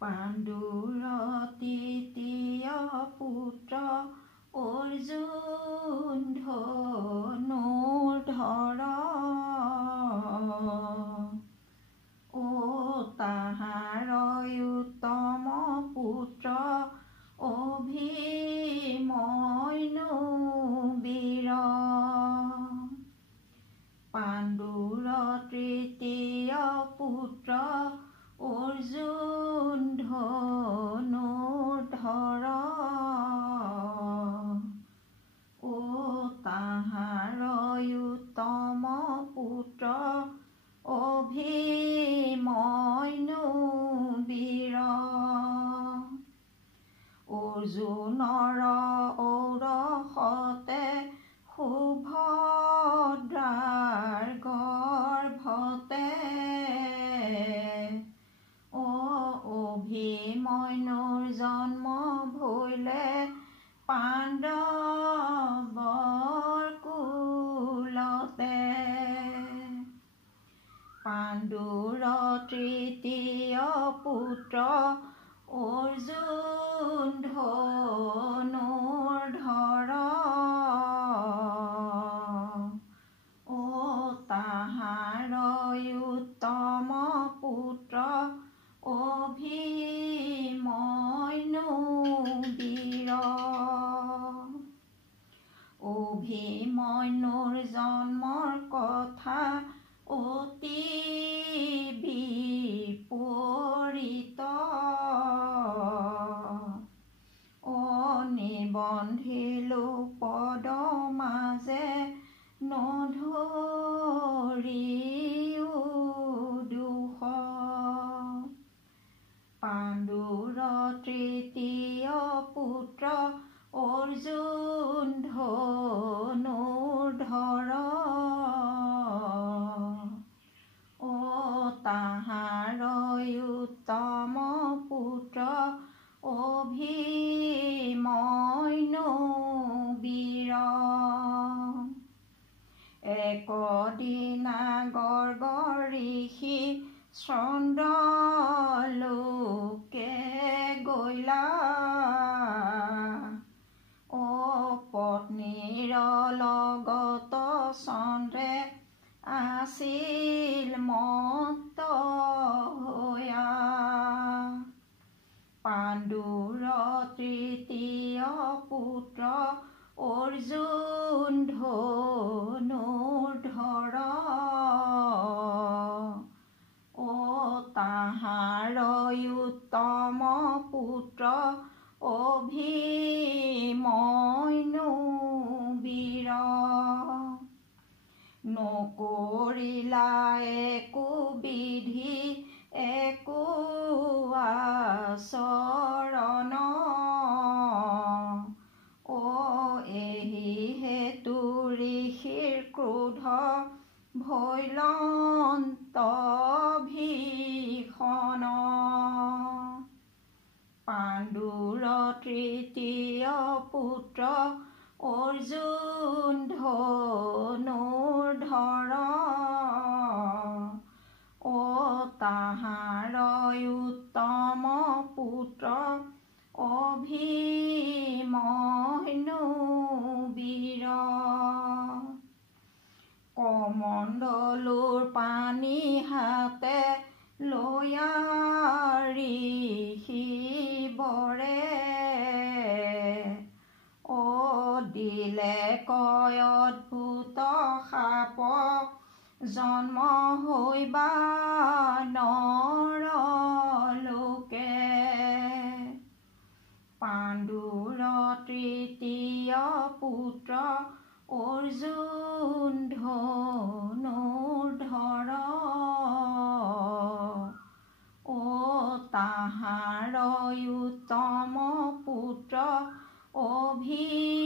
পাণ্ডুৰ তৃতীয় পুত্ৰ অৰ্জুন ধনুৰ্ধৰ তাহাৰ উত্তম পুত্ৰ অভিমন্যু বীৰ পাণ্ডুৰ তৃতীয় পুত্ৰ অৰ্জুন ধনুৰ্ধৰ তাহাৰ উত্তম পুত্ৰ অভিমন্যু বীৰ অৰ্জুনৰ ঔৰসতে সুভদ্ৰাৰ গৰ্ভতে অভিমন্যুৰ জন্ম ভৈলে পাণ্ডৱৰ কুলতে পাণ্ডুৰ তৃতীয় পুত্ৰ অৰ্জুন ধনুৰ্ধৰ তাহাৰ উত্তম পুত্ৰ অভিমন্যু বীৰ অভিমন্যুৰ জন্মৰ কথা অতি বিপৰীত নিবন্ধিলো পদ মাজে নধৰিও দুখ পাণ্ডুৰ তৃতীয় পুত্ৰ অৰ্জুন ধনুৰ্ধৰ তাহাৰ উত্তম পুত্ৰ অভিমন্যু বীৰ একদিনা গৰ্গ ঋষি চন্দ্ৰলোকে গৈলা পত্নীৰ লগত চন্দ্ৰে আছিল মত্ত হৈয়া পাণ্ডুৰ তৃতীয় পুত্ৰ অৰ্জুন ধনুৰ্ধৰ তাহাৰ উত্তম পুত্ৰ অভিমন্যু বীৰ নকৰিলা একো বিধি একো আচৰণ এহি হেতু ঋষিৰ ক্ৰোধ ভৈলন্ত ভীষণ পাণ্ডুৰ তৃতীয় পুত্ৰ অৰ্জুন ধনুৰ্ধৰ তাহাৰ উত্তম পুত্ৰ অভিমন্যু বীৰ কমণ্ডলুৰ পানী হাতে লৈয়া ঋষি বৰে দিলে কয় অদ্ভুত সাপ জন্ম হৈবা নৰলোকে পাণ্ডুৰ তৃতীয় পুত্ৰ অৰ্জুন ধনুৰ্ধৰ তাহাৰ উত্তম পুত্ৰ অভিমন্যু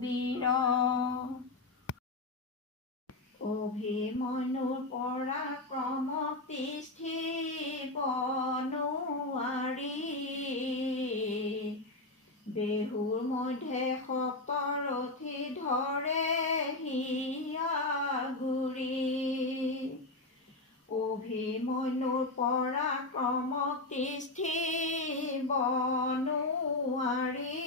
বীৰ অভিমন্যুৰ পৰাক্ৰম তিষ্ঠিব নোৱাৰি বেহুৰ মধ্যে সপ্তৰথী ধৰে হিয়া গুৰি অভিমন্যুৰ পৰাক্ৰমত তিষ্ঠিব নোৱাৰি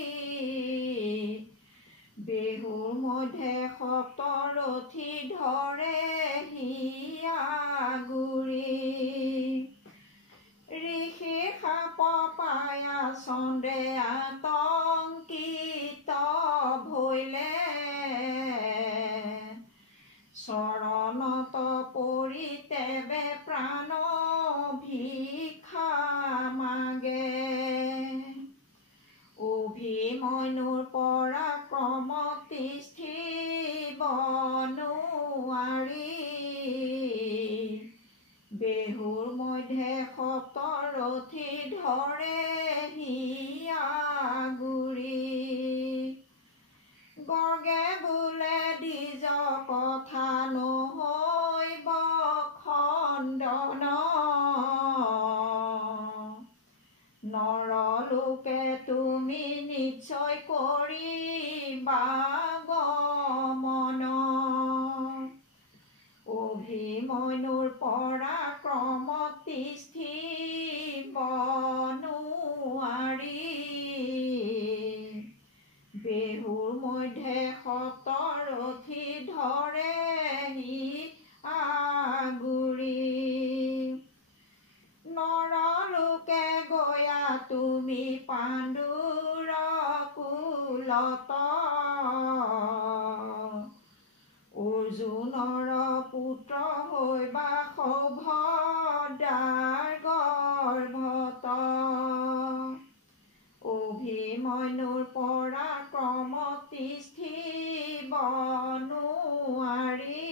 বেহুৰ মধ্যে সপ্তৰথী ধৰে হিয়া গুৰি ঋষি সাপ পায়া চন্দে আতংকিত ভৈলে চৰণত পৰিতেবে প্ৰাণ ভিক্ষা মাগে অভিমন্যুৰ পৰাক্ৰমত তিষ্ঠিব নোৱাৰি বেহুৰ মধ্যে সপ্তৰথী ধৰে হিয়া গুৰি গৰ্গে বোলে দ্বিজ কথা নহৈব খণ্ডন নৰলোকে তুমি নিশ্চয় কৰিবা গমন অভিমন্যুৰ পৰাক্ৰমত তিষ্ঠিব নোৱাৰি বেহুৰ মধ্যে সপ্তৰথী ধৰে হিয়া গুৰি নৰলোকে গয়া তুমি পাণ্ডুৰ কুলত অৰ্জুনৰ পুত্ৰ হৈবা সৌভদ্ৰাৰ গৰ্ভত অভিমন্যুৰ পৰাক্ৰমত তিষ্ঠিব নোৱাৰি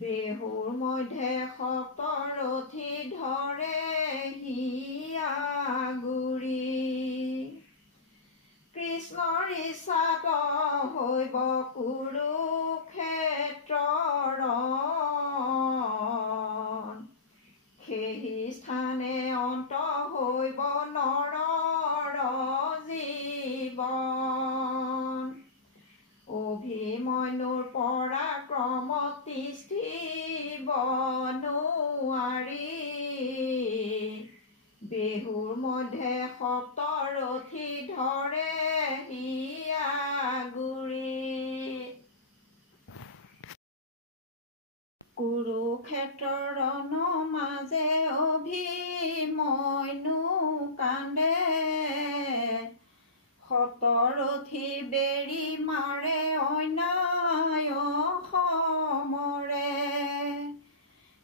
বেহুৰ মধ্যে সপ্তৰথী ধৰে হিয়া গুৰি কৃষ্ণৰ ইচ্ছাত হৈব কুৰুক্ষেত্ৰৰ সেই স্থানে অন্ত হৈব নৰৰ জীৱন অভিমন্যুৰ পৰাক্ৰমত তিষ্ঠিব নোৱাৰি বেহুৰ মধ্যে সপ্তৰথী ধৰে হিয়া গুৰি কুৰুক্ষেত্ৰৰ ৰণৰ মাজে অভিমন্যু কান্দে সপ্তৰথী বেৰি মাৰে অন্যায় সমৰে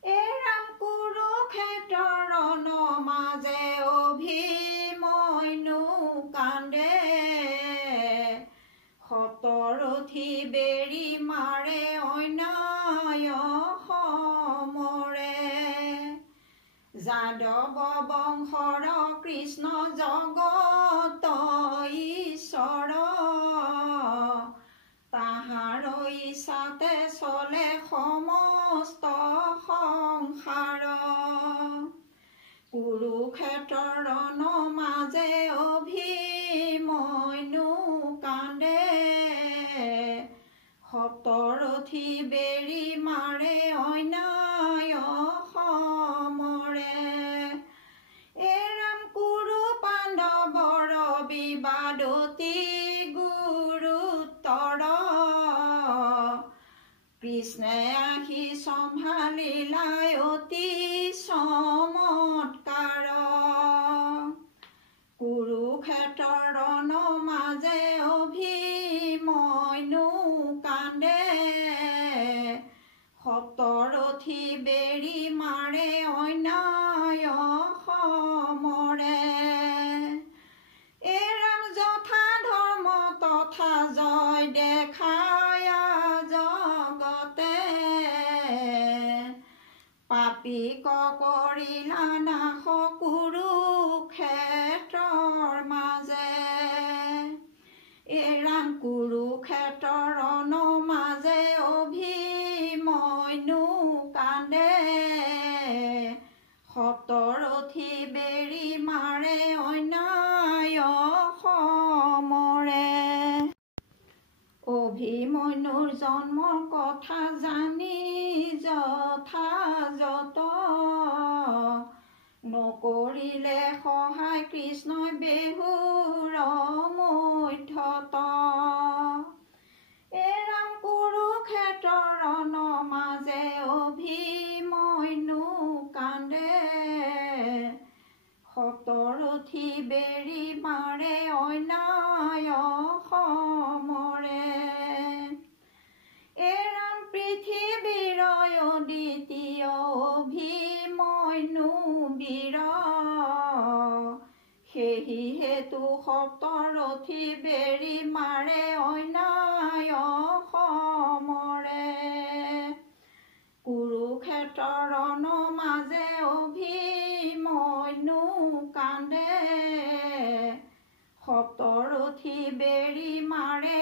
এৰাম কুৰুক্ষেত্ৰৰ ৰণৰ মাজে অভিমন্যু কান্দে সপ্তৰথী বেৰি মাৰে অন্যায় সমৰে যাদৱ বংশৰ কৃষ্ণ জগত ঈশ্বৰ তাহাৰ ইচ্ছাতে চলে সমস্ত সংসাৰ কুৰুক্ষেত্ৰৰ ৰণৰ মাজে অভিমন্যু কান্দে সপ্তৰথী বেৰি মাৰে অন্যায় সমৰে এৰাম কুৰু পাণ্ডৱৰ বিবাদতি গুৰুত্তৰ কৃষ্ণে আহি সম্ভালিলাই অতি চমৎকাৰ কুৰুক্ষেত্ৰৰ ৰণৰ মাজে অভিমন্যু কান্দে সপ্তৰথী বেৰি মাৰে অন্যায় সমৰে এৰাম যথা ধৰ্ম তথা জয় দেখায়া জগতে পাপীক কৰিলা নাশ কুৰুক্ষেত্ৰৰ মাজে এৰাম কুৰুক্ষেত্ৰৰ ৰণৰ মাজে অভিমন্যু কান্দে সপ্তৰথী বেৰি মাৰে অন্যায় সমৰে অভিমন্যুৰ জন্মৰ কথা জানি যথাযথ সপ্তৰথী বেৰি মাৰে অন্যায় সমৰে কুৰুক্ষেত্ৰৰ ৰণ মাজে অভিমন্যু কান্দে সপ্তৰথী বেৰি মাৰে